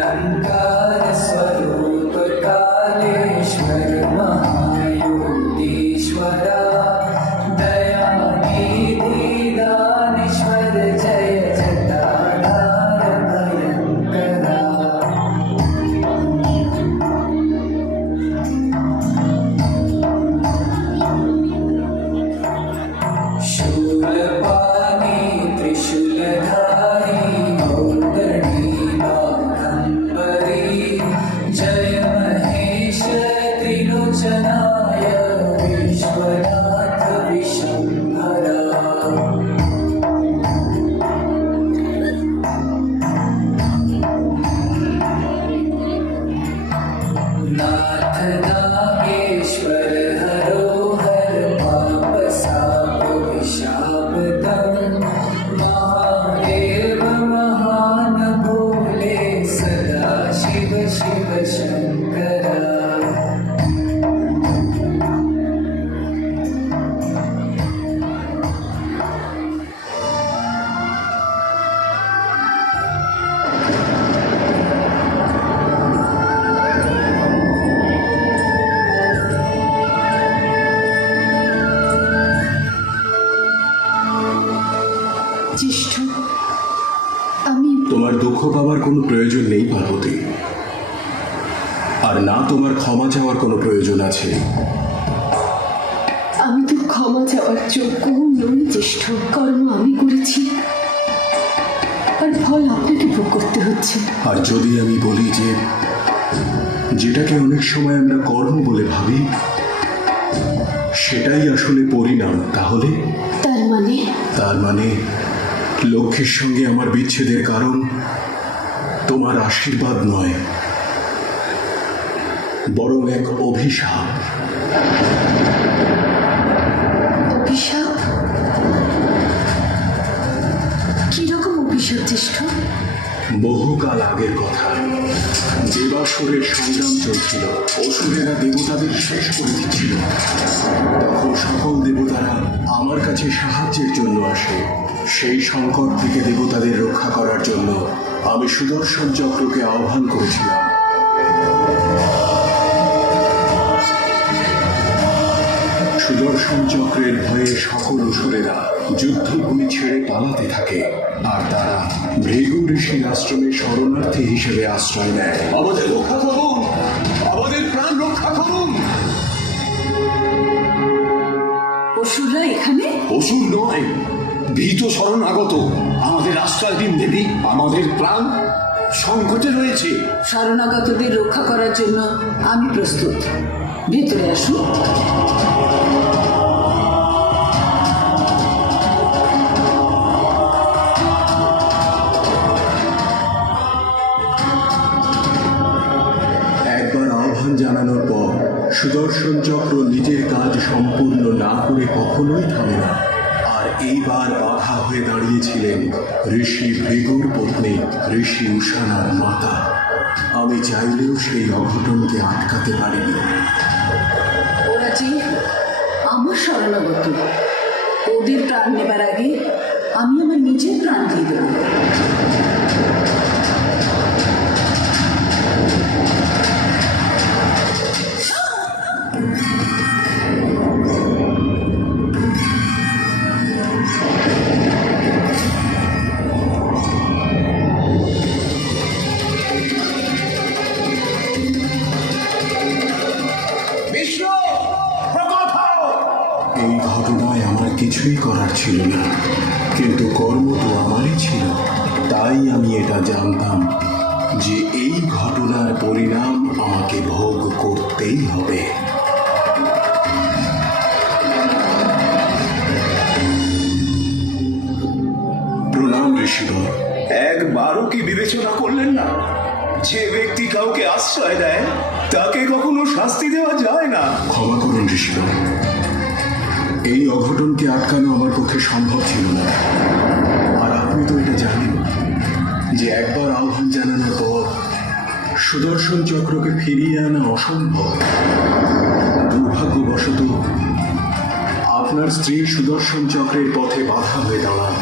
Bianca. নই জ্যেষ্ঠ কর্ম আমি করেছি। আর ফল আপনাকে ভোগ করতে হচ্ছে। আর যদি আমি বলি যে যেটাকে অনেক সময় আমরা কর্ম বলে ভাবি সেটাই আসলে পরিণাম তাহলে? তার মানে? তার মানে লক্ষ্যের সঙ্গে আমার বিচ্ছেদের কারণ তোমার আশীর্বাদ নয় বরং এক অভিশাপ। অভিশাপ বহুকাল আগের কথা। দেবাসুরের সংগ্রাম চলছিল, অসুরেরা দেবতাদের শেষ করে দিচ্ছিল তখন সকল দেবতারা আমার কাছে সাহায্যের জন্য আসে। সেই সংকট থেকে দেবতাদের রক্ষা করার জন্য আমি সুদর্শন চক্রকে আহ্বান করেছিলাম। সুদর্শন চক্রের ভয়ে সকল অসুরেরা যুদ্ধভূমি ছেড়ে পালাতে থাকে। আর তারা ভৃগু ঋষির আশ্রমে শরণার্থী হিসেবে আশ্রয় নেয়। আমাদের রক্ষা করুন! আমাদের প্রাণ রক্ষা করুন! অসুররা এখানে? অসুর নয় ভীত শরণাগত আমাদের আশ্রয় দিন দেবী। আমাদের প্রাণ সংকটে রয়েছে। শরণাগতদের রক্ষা করার জন্য আমি প্রস্তুত। ভেতরে আসুন। সুদর্শন চক্র নিজের কাজ সম্পূর্ণ না করে কখনোই থামে না। আর এইবার বাধা হয়ে দাঁড়িয়েছিলেন ঋষি ভৃগুর পত্নী, ঋষি উষানার মাতা। আমি চাইলেও সেই অঘটনকে আটকাতে পারিনি। ওরা যে আমার শরণাগত, ওদের প্রাণ নেবার আগে আমি আমার নিজের প্রাণ দিয়ে দেবো। কিছুই করার ছিল না। কিন্তু কর্ম তো আমারই ছিল, তাই আমি এটা জানতাম যে এই ঘটনার পরিণাম আমাকে ভোগ করতেই হবে। প্রণাম ঋষিবর একবারও কি বিবেচনা করলেন না? যে ব্যক্তি কাউকে আশ্রয় দেয়, তাকে কখনো শাস্তি দেওয়া যায় না। ক্ষমা করুন ঋষিবর এই অঘটনকে আটকানো আমার পক্ষে সম্ভব ছিল না। আর আপনি তো এটা জানেন যে একবার আহ্বান জানানোর পর সুদর্শন চক্রকে ফিরিয়ে আনা অসম্ভব। দুর্ভাগ্যবশত আপনার স্ত্রী সুদর্শন চক্রের পথে বাধা হয়ে দাঁড়ান।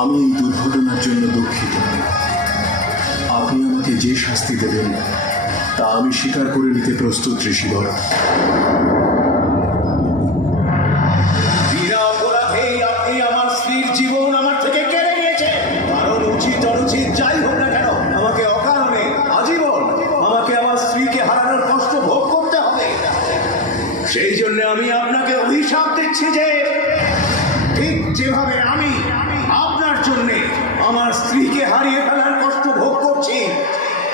আমি এই দুর্ঘটনার জন্য দুঃখিত। আপনি আমাকে যে শাস্তি দেবেন তা আমি স্বীকার করে নিতে প্রস্তুত ঋষিবর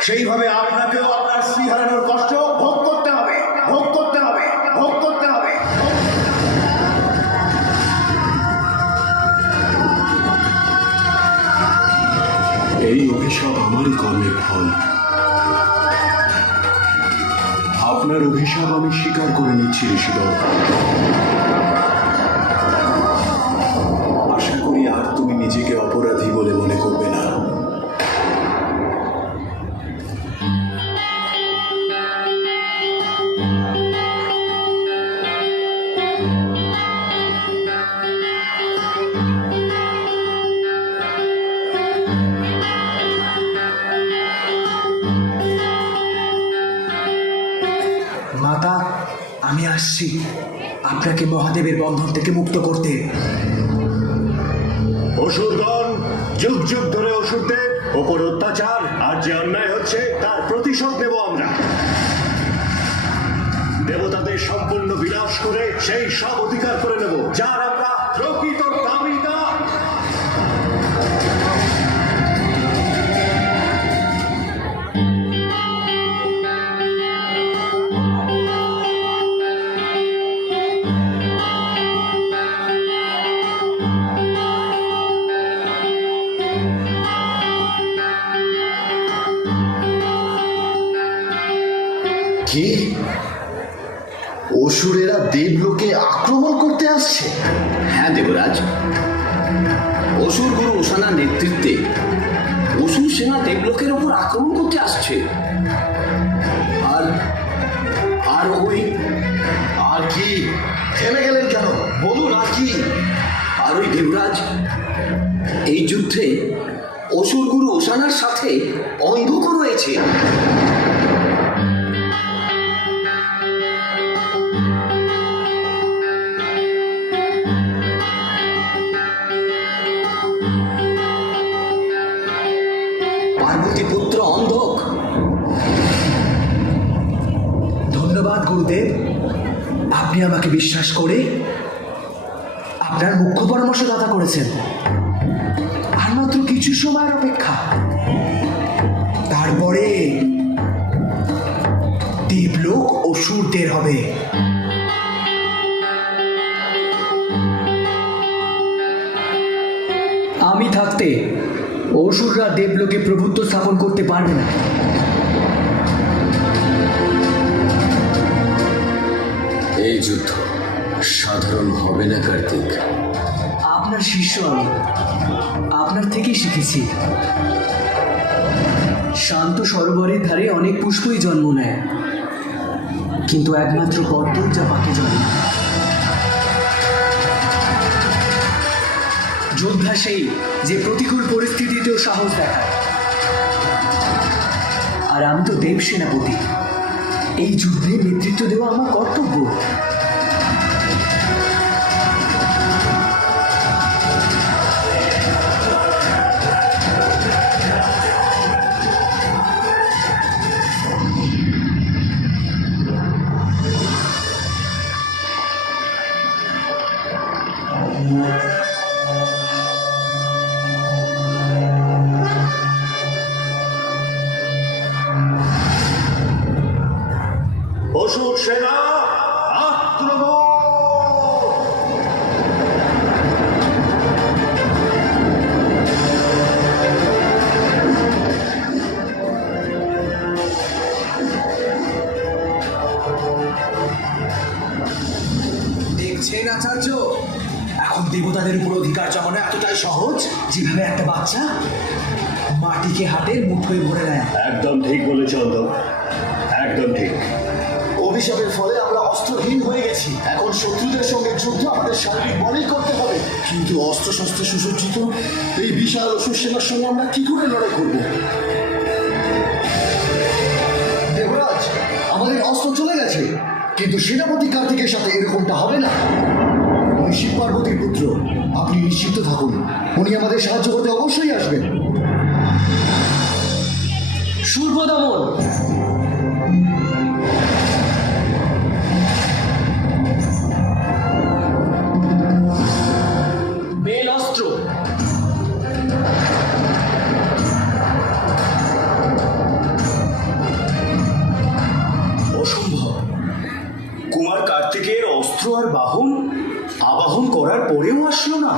সেইভাবে আপনাকেও আপনার স্ত্রী হারানোর কষ্ট ভোগ করতে হবে, ভোগ করতে হবে, ভোগ করতে হবে। এই অভিশাপ আমারই কর্মের ফল। আপনার অভিশাপ আমি স্বীকার করে নিচ্ছি ঋষিবর মহাদেবের বন্ধন থেকে মুক্ত করতে। অসুরগণ, যুগ যুগ ধরে অসুরদের ওপর অত্যাচার আর যে অন্যায় হচ্ছে, তার প্রতিশোধ নেব আমরা। দেবতাদের সম্পূর্ণ বিনাশ করে সেই সব অধিকার করে নেব। আসছে আর আর ওই, আর কি? থেমে গেলেন কেন? বলুন আর কি? আর ওই দেবরাজ, এই যুদ্ধে অসুরগুরু ওসানার সাথে অন্ধক রয়েছে। গুরুদেব আপনি আমাকে বিশ্বাস করে আপনার মুখ্য পরামর্শদাতা করেছেন। আর মাত্র কিছু সময়ের অপেক্ষা। তারপরে দেবলোক অসুরদের হবে। আমি থাকতে অসুররা দেবলোকে প্রভুত্ব স্থাপন করতে পারবে না। যুদ্ধ। সাধারণ হবে না, কার্তিক। আপনার শিষ্য আমি। আপনার থেকেই শিখেছি। শান্ত সরোবরের ধারে অনেক পুষ্পই জন্ম নেয়। কিন্তু একমাত্র পদ্ম যা পাকে জন্ম যোদ্ধা সেই যে প্রতিকূল পরিস্থিতিতেও সাহস দেখায়। আর আমি তো দেব সেনাপতি এই যুদ্ধে নেতৃত্ব দেওয়া আমার কর্তব্য। অসুর মাটিকে হাতের মুঠোয় ভরে নেয়। একদম ঠিক বলেছ একদম ঠিক। অভিশাপের ফলে আমরা অস্ত্রহীন হয়ে গেছি। এখন শত্রুদের সঙ্গে যুদ্ধ আমাদের শারীরিক বলেই করতে হবে। কিন্তু অস্ত্র শস্ত্র সুসজ্জিত এই বিশাল অসুর সেনার সঙ্গে আমরা কি করে লড়াই করব? দেবরাজ আমাদের অস্ত্র চলে গেছে। কিন্তু সেনাপতি কার্তিকের সাথে এরকমটা হবে না। উনি শিব পার্বতীর পুত্র আপনি নিশ্চিত থাকুন। উনি আমাদের সাহায্য করতে অবশ্যই আসবেন। সূর্যদমন কুমার কার্তিকের অস্ত্র আর বাহন আবাহন করার পরেও আসলো না।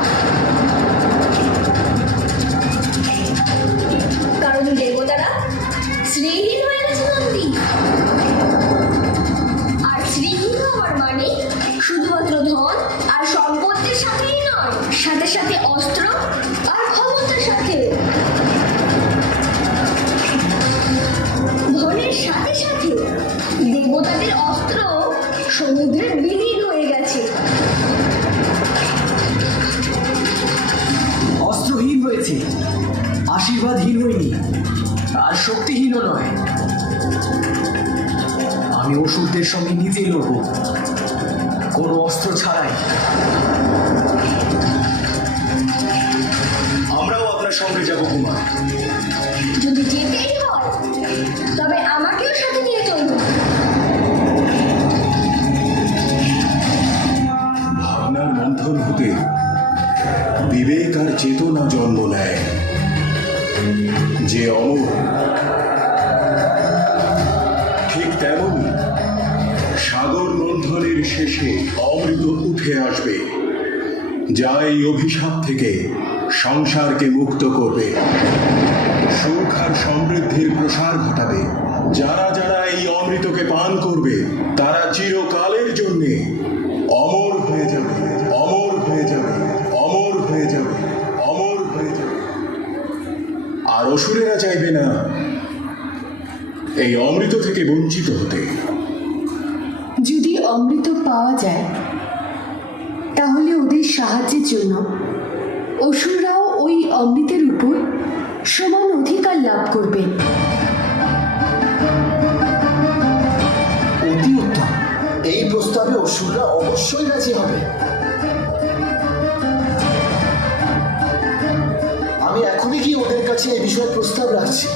তাদের সঙ্গে নিজেই লড়ব। কোনো অস্ত্র ছাড়াই। আমরাও আপনার সঙ্গে যাব কুমার। যদি তবে আমাকেও সাথে নিয়ে চলবে ভাবনার মন্থন হতে বিবেক আর চেতনা জন্ম নেয়। যে অমর সাগর মন্থনের শেষে অমৃত উঠে আসবে, যা এই অভিশাপ থেকে সংসারকে মুক্ত করবে। সুখ আর সমৃদ্ধির প্রসার ঘটাবে। যারা যারা এই অমৃতকে পান করবে, তারা চিরকালের জন্যে অমর হয়ে যাবে, অমর হয়ে যাবে, অমর হয়ে যাবে, অমর হয়ে যাবে। আর অসুরেরা চাইবে না এই অমৃত থেকে বঞ্চিত হতে। অমৃত পাওয়া যায়। তাহলে ওদের সাহায্যের জন্য অসুররাও ওই অমৃতের উপর সমান অধিকার লাভ করবে। অতি উত্তম। এই প্রস্তাবে অসুররা অবশ্যই রাজি হবে। আমি এখনই কি ওদের কাছে এই বিষয়ে প্রস্তাব রাখছি।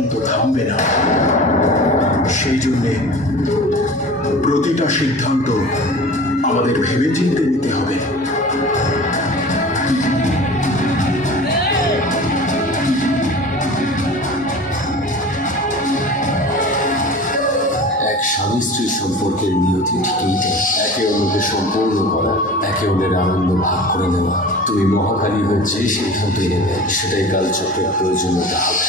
পর্যন্ত থামবে না। সেই জন্যে প্রতিটা সিদ্ধান্ত আমাদের ভেবেচিন্তে নিতে হবে। এক স্বামী স্ত্রী সম্পর্কের নিয়তি ঠিকই একে অন্যকে সম্পূর্ণ করা, একে অন্যের আনন্দ ভাগ করে নেওয়া। তুমি মহাকালী হয়ে যে সিদ্ধান্তই নেবে, সেটাই কালচক্রের প্রয়োজনীয়তা হবে।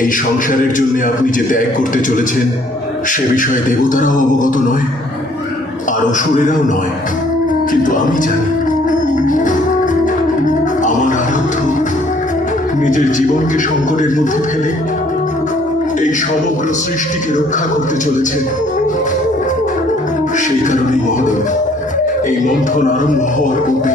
এই সংসারের জন্য আপনি যে ত্যাগ করতে চলেছেন, সে বিষয়ে দেবতারাও অবগত নয়, আর অসুরেরাও নয়। কিন্তু আমি জানি, আমার আরাধ্য নিজের জীবনকে সংকটের মধ্যে ফেলে এই সমগ্র সৃষ্টিকে রক্ষা করতে চলেছেন। সেই কারণেই মহাদেব, এই মন্থন আরম্ভ হওয়ার পূর্বে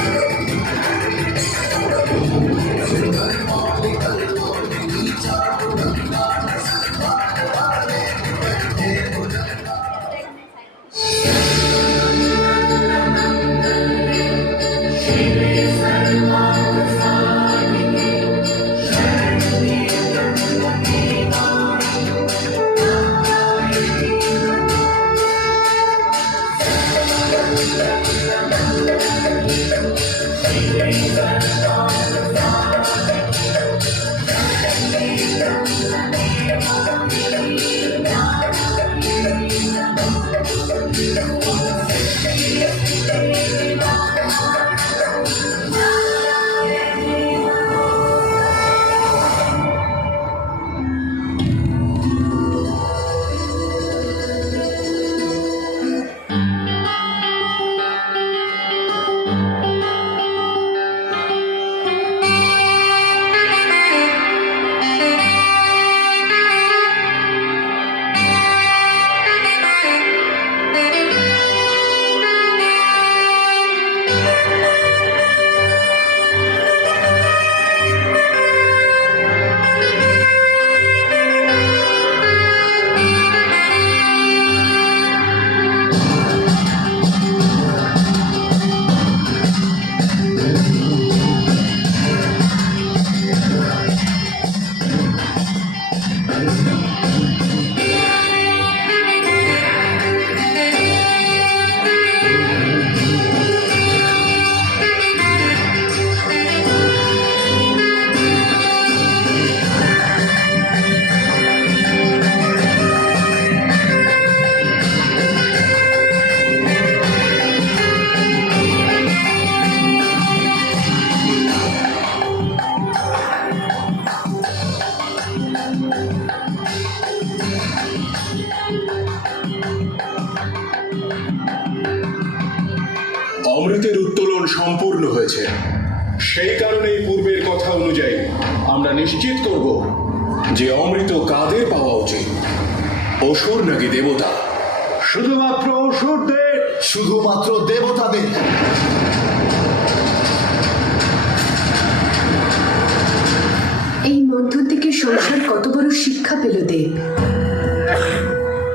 সংসার কত বড় শিক্ষা পেল দেব।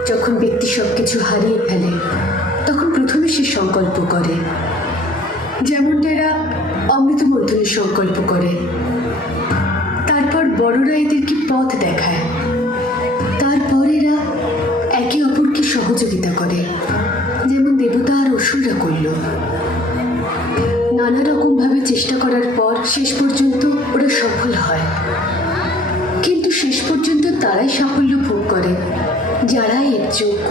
যখন ব্যক্তি সবকিছু হারিয়ে ফেলে, তখন প্রথমে সে সংকল্প করে। যেমনটা এরা অমৃত মন্থনের সংকল্প করে। তারপর বড়রা এদেরকে পথ দেখায়। তারপর এরা একে অপরকে সহযোগিতা করে। যেমন দেবতা আর অসুররা করল। নানা রকম ভাবে চেষ্টা করার পর শেষ পর্যন্ত ওরা সফল হয়। শেষ পর্যন্ত তারাই সাফল্য ভোগ করে। যারা এর যোগ্য।